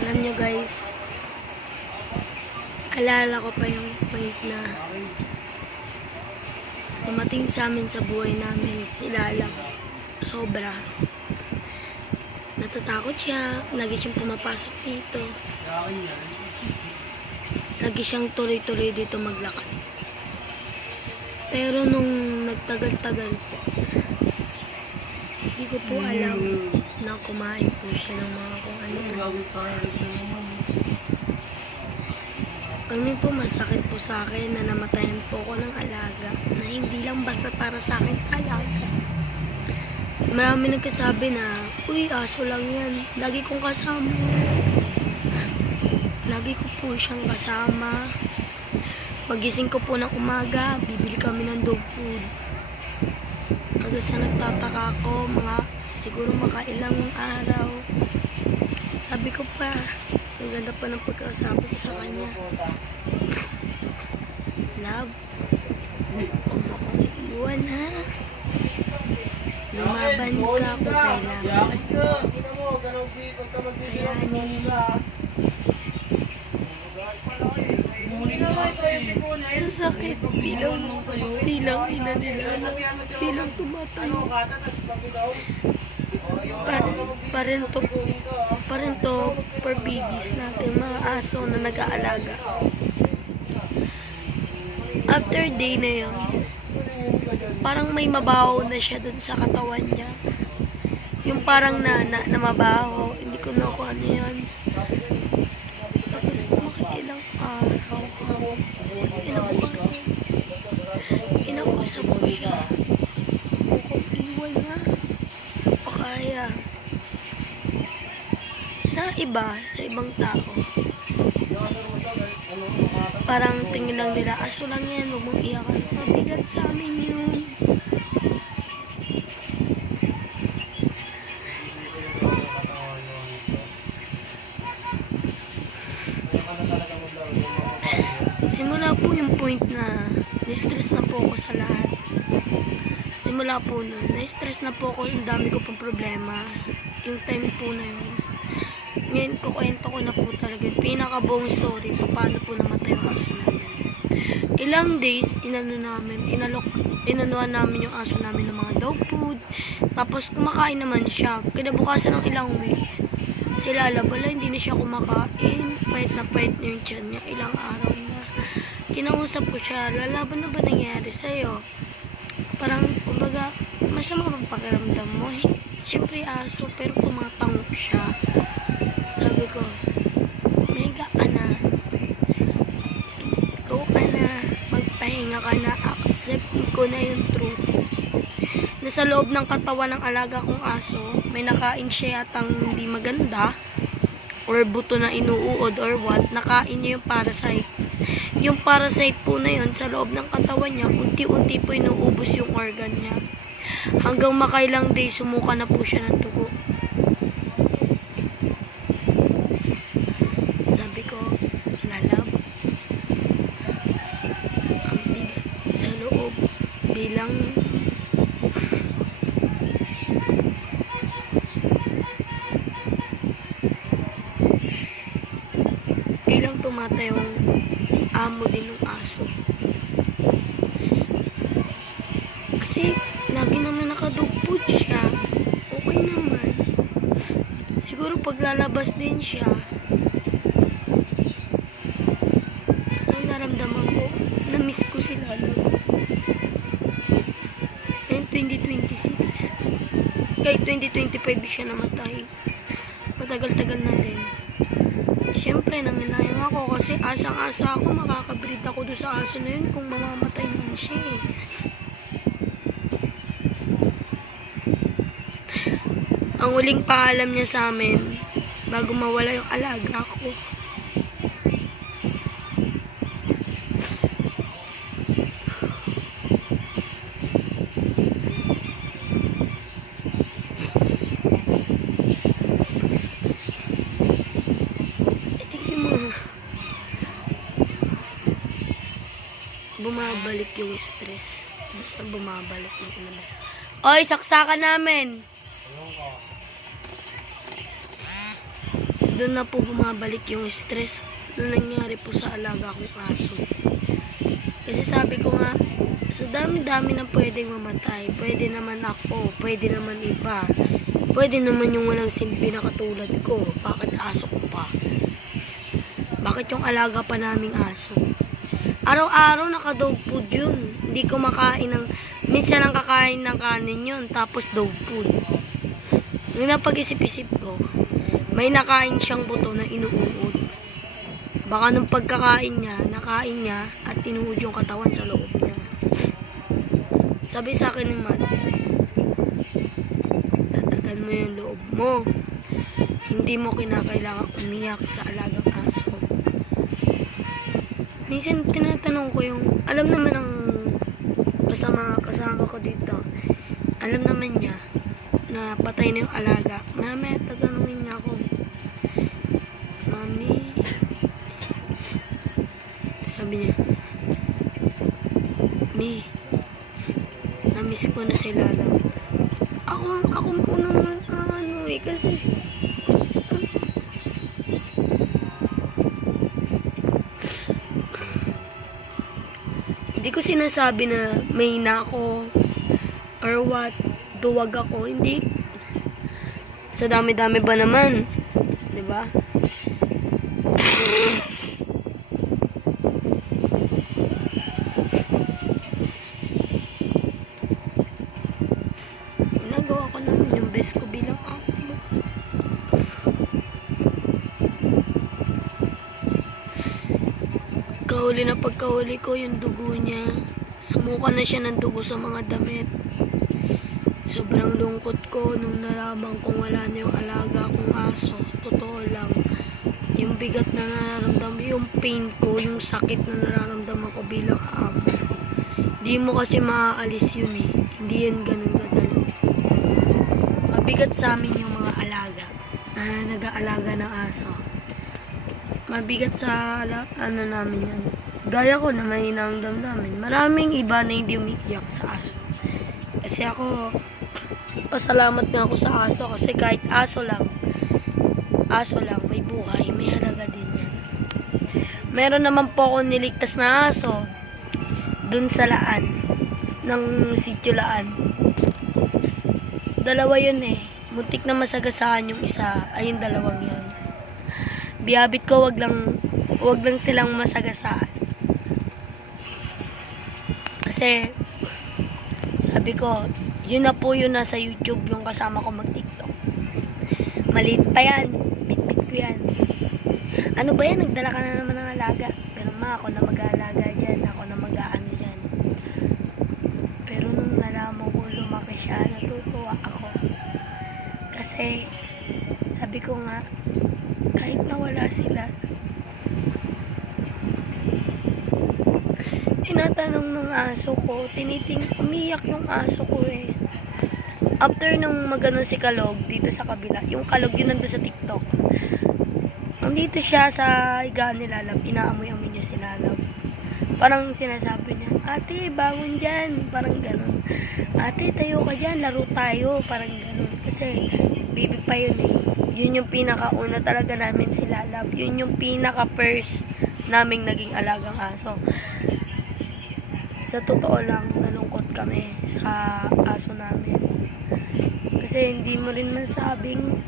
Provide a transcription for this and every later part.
Alam nyo guys, alala ko pa yung point na dumating sa amin sa buhay namin si Lala. Sobra. Natatakot siya. Lagi siyang pumapasok dito. Lagi siyang tuloy-tuloy dito maglakad. Pero nung nagtagal-tagal po, hindi ko po alam na kumain po siya ng mga kung ano. Kami po masakit po sa akin na namatayan po ko ng alaga na hindi lang basta para sa akin alaga. Marami nagkasabi na, uy, aso lang yan. Lagi kong kasama. Lagi ko po siyang kasama. Pagising ko po ng umaga, bibili kami ng dog food. Hanggang sa nagtataka ako, siguro makailang araw. Sabi ko pa, ang ganda pa ng pagkakasabi ko sa kanya. Love, huwag mo akong iiwan ha. Lumaban ka kung kailangan. Kayanin mo. Sasakit bilang ina nila. Bilang tumatayo. Parento for babies natin, mga aso na nag-aalaga. After day na yun, parang may mabaho na siya dun sa katawan niya. Yung parang na mabaho, hindi ko na kung ano yun. Tapos ilang araw, inausap ko siya. Kung iwan na, pakaya. Sa ibang tao, parang tingin lang nila, aso lang yan, huwag mong iyakan. Mabigat sa amin yun. Simula po yung point na na-stress na po ako sa lahat. Simula po nun, na-stress na po ako, yung dami ko pong problema. Yung time po na yun. Ngayon, kukwento ko na po talaga yung pinaka-buong story kung paano po namatay yung aso namin. Ilang days, inanuan namin yung aso namin ng mga dog food. Tapos, kumakain naman siya. Kinabukasan ng ilang weeks, si Lala, hindi na siya kumakain. Pahit na yung tiyan niya. Ilang araw na. Kinausap ko siya, Lala, ano ba nangyari sa'yo? Parang, kumbaga, masama bang pakiramdam mo? Siyempre aso, pero pumatango siya. Sabi ko, mega ka na. Go ka na. Magpahinga ka na. Accept ko na yung truth. Nasa loob ng katawan ng alaga kong aso, may nakain siya yatang hindi maganda, or buto na inuuod or what, nakain niya yung parasite. Yung parasite po na yun, sa loob ng katawan niya, unti-unti po inuubos yung organ niya. Hanggang makailang days, sumuka na po siya ng dugo. Sabi ko, Lalab, ang bigat sa loob bilang tumatayong amo din ng aso. Kasi lagi naman nakadog food siya. Okay naman. Siguro paglalabas din siya, ang naramdaman ko, na-miss ko si Lalo. And 2026. Kaya 2025 siya namatay. Matagal-tagal na din. Siyempre, nanginayang ako kasi asang-asa ako, makakabreed ako doon sa aso na yun kung mamamatay man siya eh. Ang huling paalam niya sa amin, bago mawala yung alaga ko, bumabalik yung stress. Basta bumabalik yung ilabas. Oy, saksakan namin! doon na po bumabalik yung stress na nangyari po sa alaga kong aso. Kasi sabi ko nga, sa dami-dami na pwedeng mamatay, pwede naman ako, pwede naman iba, pwede naman yung walang silbi na katulad ko, bakit aso ko pa? Bakit yung alaga pa naming aso? Araw-araw naka-dog food yun. Hindi ko makain ng, minsan ang kakain ng kanin yun, tapos dog food. Nung napag-isip-isip ko, may nakain siyang buto na inuuod. Baka nung pagkakain niya, nakain niya at tinuod yung katawan sa loob niya. Sabi sa akin ni Matt, tatagan mo yung loob mo. Hindi mo kinakailangan umiyak sa alagang aso. Minsan tinatanong ko yung, alam naman ng kasama ko dito, alam naman niya na patay na yung alaga. Mamaya tatanungin niya ako, Mami, sabi niya, Mi, na-miss ko na si Lala. Ako po naman kasi hindi ko sinasabi na may na ako or what, duwag ako, hindi. Sa dami-dami ba naman, 'di ba? Ginagawa ko naman yung best ko bilang ate. Kahuli na pagkahuli ko yung dugo niya. Sumuka na siya ng dugo sa mga damit. Sobrang lungkot ko nung nalaman kong wala na yung alaga kong aso. Totoo lang. Yung bigat na nararamdaman, yung pain ko, yung sakit na nararamdaman ko bilang amo. Hindi mo kasi maaalis yun eh. Hindi yan ganun kadali. Mabigat sa amin yung mga alaga. Nag-aalaga ng aso. Mabigat sa namin yan. Gaya ko na mahina ang damdamin. Maraming iba na hindi umiiyak sa aso. Kasi ako, pasalamat nga ako sa aso. Kasi kahit aso lang, may buhay, may halaga din yan. Meron naman po ako niligtas na aso dun sa Laan, ng sitio Laan. Dalawa yun eh. Muntik na masagasaan yung isa, ay yung dalawang yun. Biabit ko, wag lang silang masagasaan. Kasi sabi ko, yun na po yun nasa YouTube yung kasama ko mag-TikTok. Maliit pa yan, bit-bit ko yan. Ano ba yan, nagdala ka na naman ng alaga. Pero ako na mag-aalaga dyan, ako na mag-aano dyan. Pero nung nalaman ko lumaki siya, natutuwa ako. Kasi sabi ko nga, kahit nawala sila, tinatanong ng aso ko, umiyak yung aso ko eh. After nung magano si Kalog dito sa kabila, yung Kalog yun nandun sa TikTok, nandito siya sa higaan ni Lalab, inaamoy-amoy niya si Lalab. Parang sinasabi niya, ate, bangon dyan, parang ganon. Ate, tayo ka dyan, laro tayo, parang ganon. Kasi baby pa yun eh. Yun yung pinakauna talaga namin si Lalab. Yun yung pinaka-first naming naging alagang aso. Sa totoo lang, nalungkot kami sa aso namin. Kasi hindi mo rin masabing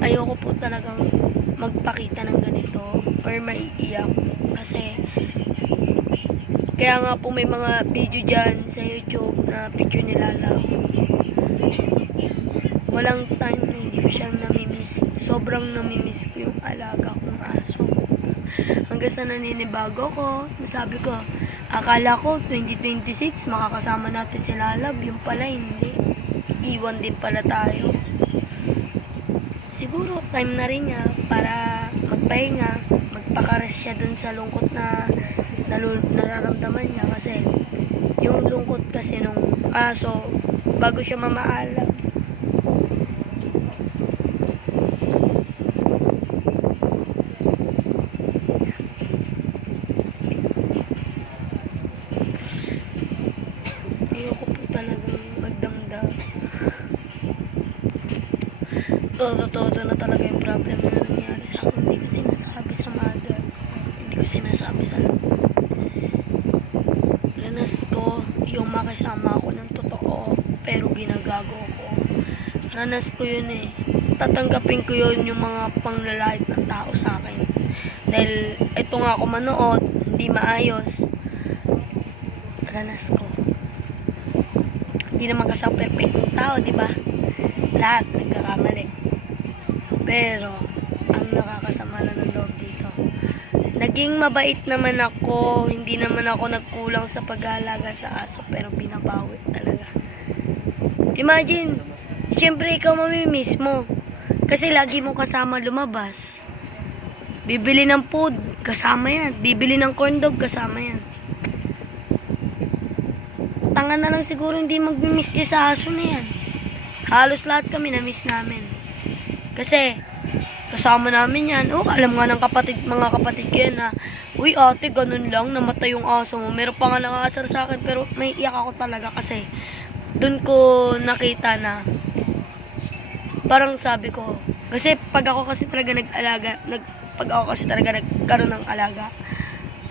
ayoko po talagang magpakita ng ganito or maiiyak. Kasi kaya nga po may mga video dyan sa YouTube na picture ni Lalab. Walang time na hindi ko siyang namimiss. Sobrang namimiss ko yung alaga kong aso. Hanggang sa naninibago ko, sabi ko, akala ko 2026 makakasama natin si Lalab. Yung pala hindi. Iwan din pala tayo. Siguro time na rin niya para magpahinga, magpakares siya dun sa lungkot na nararamdaman niya. Kasi yung lungkot kasi nung aso, bago siya mamaalam, ayoko po talagang magdamdam. todo na talaga yung problem na nangyari sa akin. Hindi ko sinasabi sa mother ko. Hindi ko sinasabi sa lanas ko yung makisama ako ng totoo pero ginagago ko. Ranas ko yun eh. Tatanggapin ko yun yung mga panglalait ng tao sa akin. Dahil ito nga ako manood, hindi maayos. Ranas ko. Hindi naman kasi ako perfectong tao, di ba? Lahat nagkakamali. Pero, ang nakakasama na ng loob dito. Naging mabait naman ako. Hindi naman ako nagkulang sa pag-aalaga sa aso. Pero binabawi talaga. Imagine, siyempre ikaw mamimiss mo. Kasi lagi mo kasama lumabas. Bibili ng food, kasama yan. Bibili ng corn dog, kasama yan. Tanga na lang siguro hindi mag-miss niya sa aso na yan. Halos lahat kami na-miss namin. Kasi, kasama namin yan. Oh, alam nga ng mga kapatid ko yan na, uy ate, ganun lang, namatay yung aso mo. Meron pa nga nangasar sa akin, pero may iyak ako talaga kasi, dun ko nakita na, parang sabi ko, kasi pag ako kasi talaga pag ako kasi talaga nagkaroon ng alaga,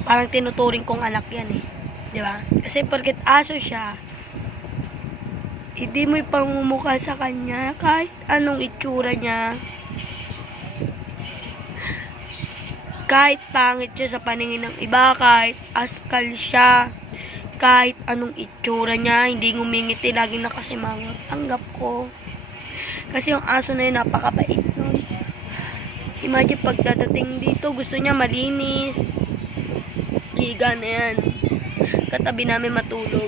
parang tinuturing kong anak yan eh. Di ba? Kasi porket aso siya, hindi mo ipangmumukha sa kanya kahit anong itsura niya. Kahit pangit siya sa paningin ng iba, kahit askal siya, kahit anong itsura niya, hindi ngumingiti, laging nakasimangot. Tanggap ko. Kasi yung aso na yun, napakabait nun. Imagine pagdadating dito, gusto niya malinis. Higa na yan. Katabi namin matulog.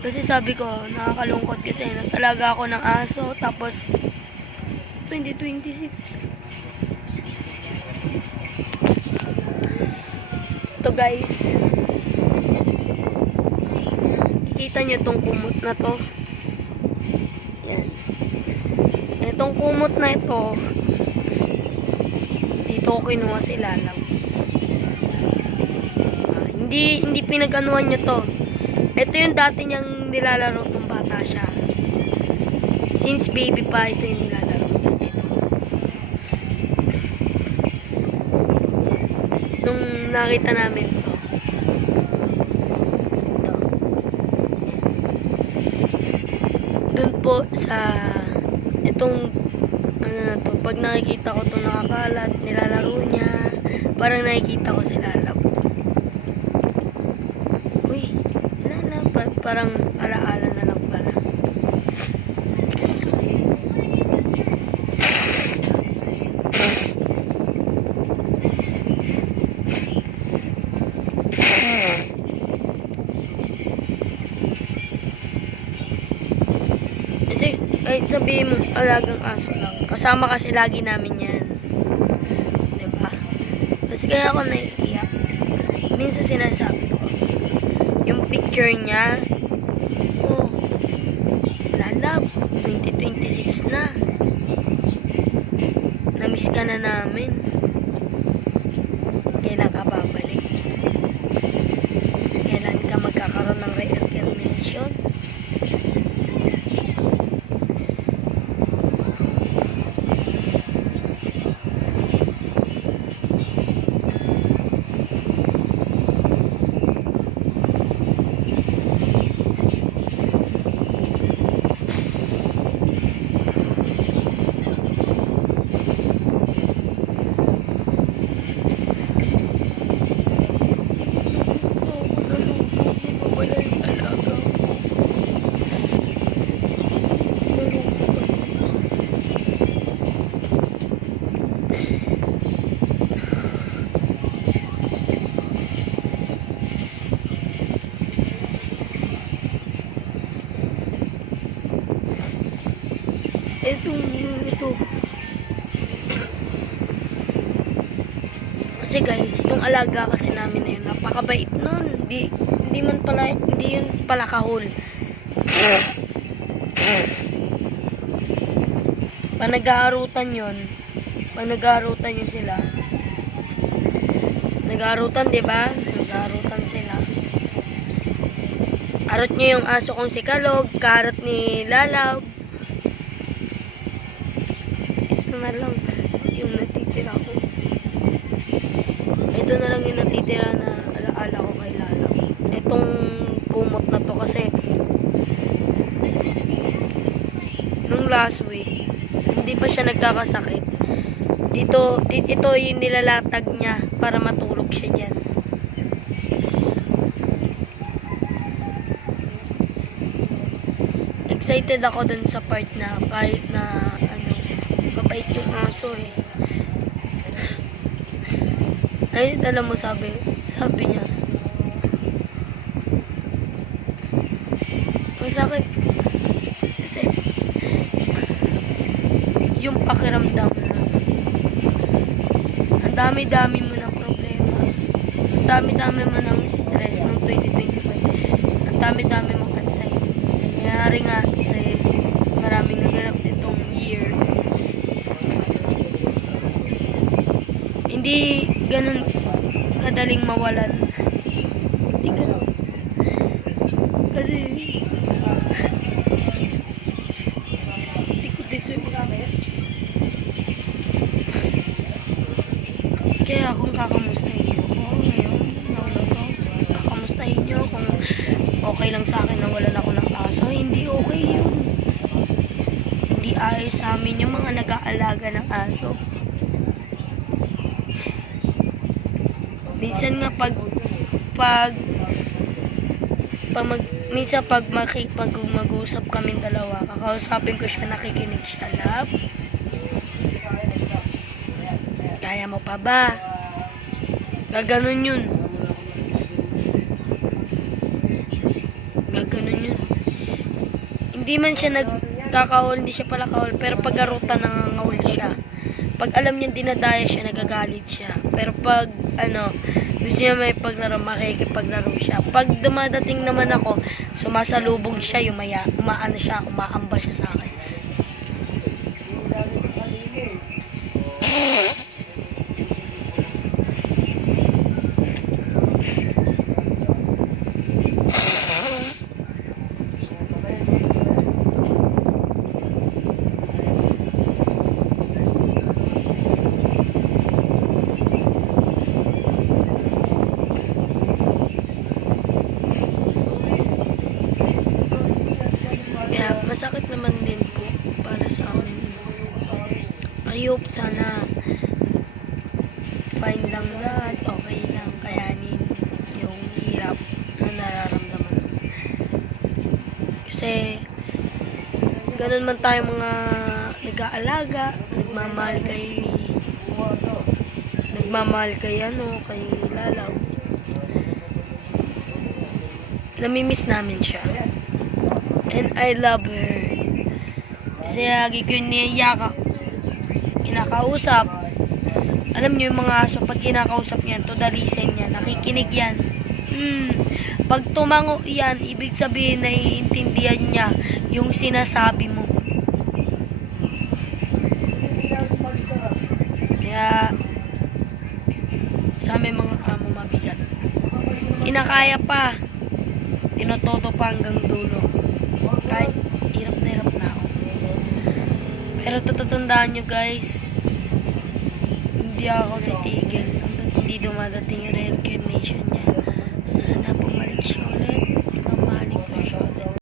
Kasi sabi ko, nakakalungkot kasi nagtalaga ako ng aso. Tapos, 2026. Ito guys. Kita nyo itong kumot na to. Yan. Itong kumot na ito, dito ko kinuha si Lalaw. Hindi pinag-anuhan niya to. Ito yung dati niyang nilalaro nung bata siya. Since baby pa, ito yung nilalaro niya. Ito. Nung nakita namin to. Ito. Doon po sa itong ano na to, pag nakikita ko itong nakakalat, nilalaro niya, parang nakikita ko si Lalaw. Uy, parang alaala na lang pala. Kasi, kahit sabihin mo, alagang aso lang. Kasama kasi lagi namin yan. Diba? Tapos kaya ako naiiyak. Minsan sinasabi ko, yung picture niya, oh, Lalab, 2026 na. Namiss ka na namin. Kailan ka babalik? Kailan ka magkakaroon ng reincarnation? Ito. Kasi guys, yung alaga kasi namin na yun, napakabait nun. Hindi yun pala kahul. Pag nag-aarutan yun sila. Nag-aarutan, diba? Nag-aarutan sila. Arot niya yung aso kong si Kalog, karot ni Lalaw. Ito na lang yung natitira ko. Ito na lang yung natitira na alaala ko kay Lala. Itong kumot na to kasi nung last week, hindi pa siya nagkakasakit. Ito yung nilalatag niya para matulog siya dyan. Excited ako dun sa part na kahit na mabait yung aso eh. Ay, alam mo sabi niya, masakit kasi yung pakiramdam na ang dami-dami mo ng problema, ang dami-dami mo ng stress ng 2025, ang dami-dami mong anxiety. Nangyari nga kasi maraming naganap nitong year. Hindi ganun kadaling mawalan. Hindi ganun. Kasi kaya kung kakamustahin nyo ko ngayon, kakamustahin nyo kung okay lang sa akin na wala ako ng aso, hindi okay yun. Hindi ayos sa amin yung mga nag-aalaga ng aso. Minsan nga minsan pag mag-usap kami dalawa, kakausapin ko siya, nakikinig siya. Love, kaya mo pa ba? Gaganon yun. Hindi man siya nagkakahol, hindi siya pala kahol, pero pag arutan nangangahol siya. Pag alam niya dinadaya siya, nagagalit siya. Pero pag gusto niya may paglaro, makikipaglaro siya. Pag dumadating naman ako, sumasalubong siya, umaano siya, umaamba siya sa akin. Masakit naman din po para sa amin. I hope sana fine lang lahat, okay lang, kayanin yung hirap na nararamdaman. Kasi ganun man tayo mga nag-aalaga, nagmamahal kay Lalaw. Namimiss namin siya. And I love her. Kasi lagi ko yung niyayakap, kinakausap. Alam niyo yung mga aso, pag kinakausap niya, to the listen niya, nakikinig yan. Pag tumango yan, ibig sabihin naiintindihan niya yung sinasabi mo. Kaya sa aming mga amo mabigat. Kinakaya pa. Tinotodo pa hanggang dulo. Kahit hirap na ako. Pero tatandaan nyo guys, hindi ako titigil hanggang hindi dumadating yung reincarnation niya. Sana bumalik siya ulit.